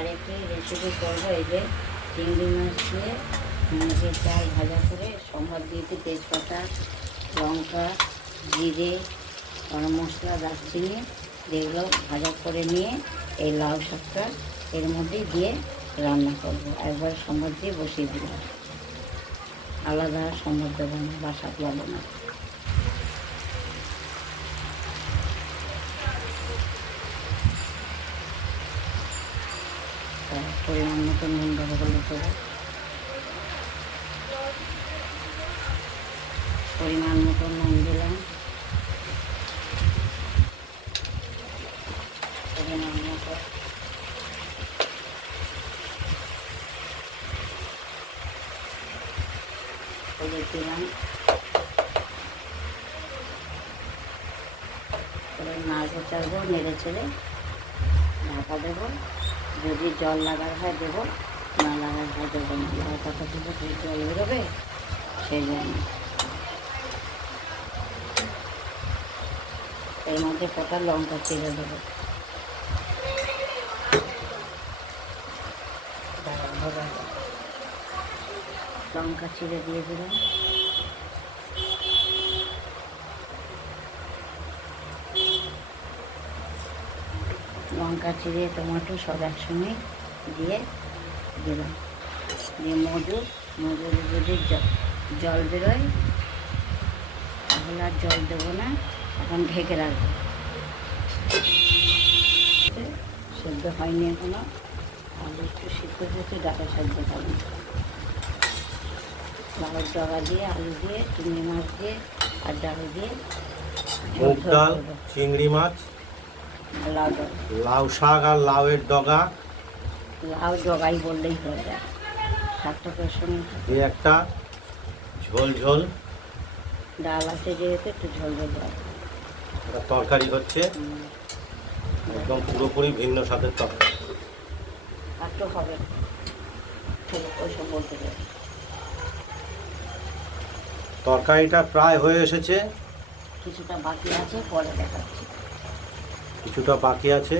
আরেকটি রেসিপি করবো, এই যে চিংড়ি মাছ দিয়ে মুরগির চাল ভাজা করে সম্বাদ দিয়েছি, তেজপাতা, লঙ্কা, জিরে, গরম মশলা, দারচিনি যেগুলো ভাজা করে নিয়ে এই লাউ শাকটা এর মধ্যে দিয়ে রান্না করব। একবার সম্বাদ দিয়ে বসিয়ে দিলাম, আলাদা সম্বাদ দেবো না বা সাতলাবো না। পরিমাণ মতো নুন দেবো, হলুদ দেবো, পরিমাণ মতো নুন দিলাম, পরিমাণ মতো হলুদ দিলাম, নাড়বো চাড়বো, নেড়ে চেড়ে ঢাকা দেবো। যদি জল লাগার হয় দেবো, না লাগার হয় দেবো না। ঢাকাটা দেবো, জল বেরোবে সেই জন্য। এর মধ্যে কটা লঙ্কা চিড়ে দেবো, লঙ্কা চিড়ে দিয়ে দিলাম, লঙ্কা চিড়ে টমেটো সব একসঙ্গে দিয়ে দিলাম। দিয়ে মজুর যদি জল বেরোয় তাহলে আর জল দেবো না, এখন ঢেকে রাখবো। সেদ্ধ হয়নি এখনো, আলু একটু সিদ্ধ হয়েছে, ডাটা সেদ্ধ খাবো। লাউর ডগা দিয়ে, আলু দিয়ে, চিংড়ি মাছ দিয়ে আর ডাল দিয়ে, মুগ ডাল, চিংড়ি মাছ, লাউ শাক আর লাউয়ের ডগা, লাউ ডগাই বললেই হয়ে যায়। শাকটাকে সঙ্গে দিয়ে একটা ঝোল ঝোল ডাল আছে যেহেতু একটু ঝোল ঝোল দেওয়া, একটা তরকারি হচ্ছে, একদম পুরোপুরি ভিন্ন স্বাদের তরকারি। আর তো হবে, ওইসব বলতে পারি। তরকারিটা প্রায় হয়ে এসেছে, কিছুটা বাকি আছে, পরে দেখাচ্ছি। কিছুটা বাকি আছে।